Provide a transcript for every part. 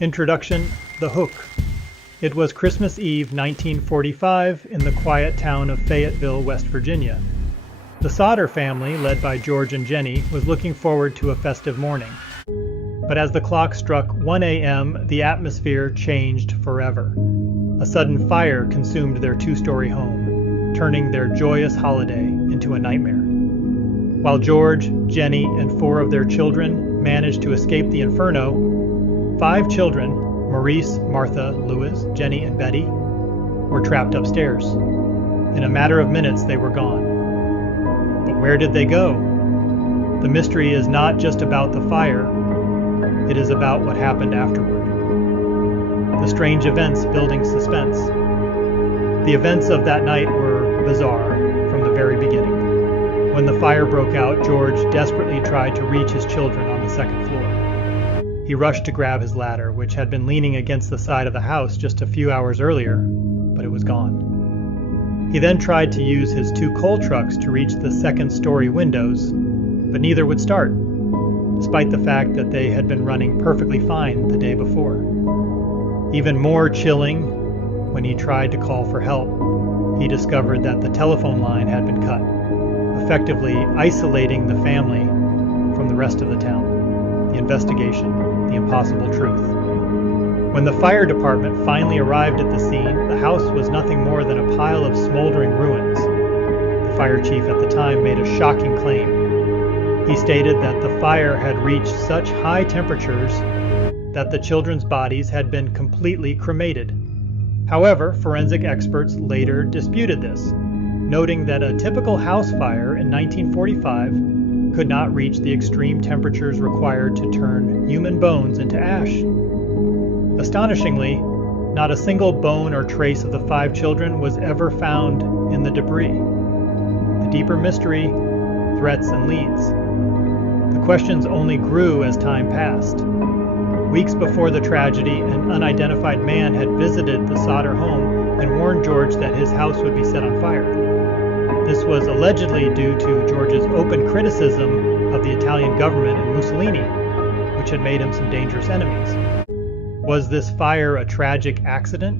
Introduction: The Hook. It was Christmas Eve 1945 in the quiet town of Fayetteville, West Virginia. The Sodder family, led by George and Jennie, was looking forward to a festive morning. But as the clock struck 1 a.m., the atmosphere changed forever. A sudden fire consumed their two-story home, turning their joyous holiday into a nightmare. While George, Jennie, and 4 of their children managed to escape the inferno, 5 children, Maurice, Martha, Louis, Jennie, and Betty, were trapped upstairs. In a matter of minutes, they were gone. But where did they go? The mystery is not just about the fire, it is about what happened afterward. The strange events building suspense. The events of that night were bizarre from the very beginning. When the fire broke out, George desperately tried to reach his children on the second floor. He rushed to grab his ladder, which had been leaning against the side of the house just a few hours earlier, but it was gone. He then tried to use his 2 coal trucks to reach the second-story windows, but neither would start, despite the fact that they had been running perfectly fine the day before. Even more chilling, when he tried to call for help, he discovered that the telephone line had been cut, effectively isolating the family from the rest of the town. The investigation, the impossible truth. When the fire department finally arrived at the scene, the house was nothing more than a pile of smoldering ruins. The fire chief at the time made a shocking claim. He stated that the fire had reached such high temperatures that the children's bodies had been completely cremated. However, forensic experts later disputed this, noting that a typical house fire in 1945 could not reach the extreme temperatures required to turn human bones into ash. Astonishingly, not a single bone or trace of the 5 children was ever found in the debris. The deeper mystery, threats, and leads. The questions only grew as time passed. Weeks before the tragedy, an unidentified man had visited the Sodder home and warned George that his house would be set on fire. This was allegedly due to George's open criticism of the Italian government and Mussolini, which had made him some dangerous enemies. Was this fire a tragic accident,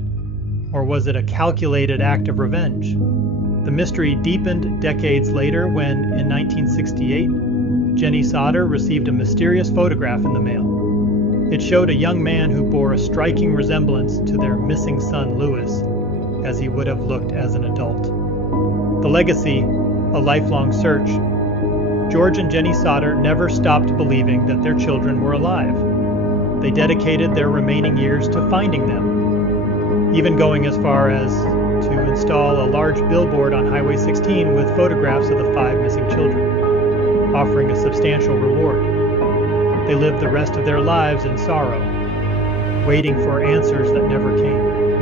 or was it a calculated act of revenge? The mystery deepened decades later when, in 1968, Jennie Sodder received a mysterious photograph in the mail. It showed a young man who bore a striking resemblance to their missing son Louis, as he would have looked as an adult. The legacy, a lifelong search. George and Jennie Sodder never stopped believing that their children were alive. They dedicated their remaining years to finding them, even going as far as to install a large billboard on Highway 16 with photographs of the 5 missing children, offering a substantial reward. They lived the rest of their lives in sorrow, waiting for answers that never came.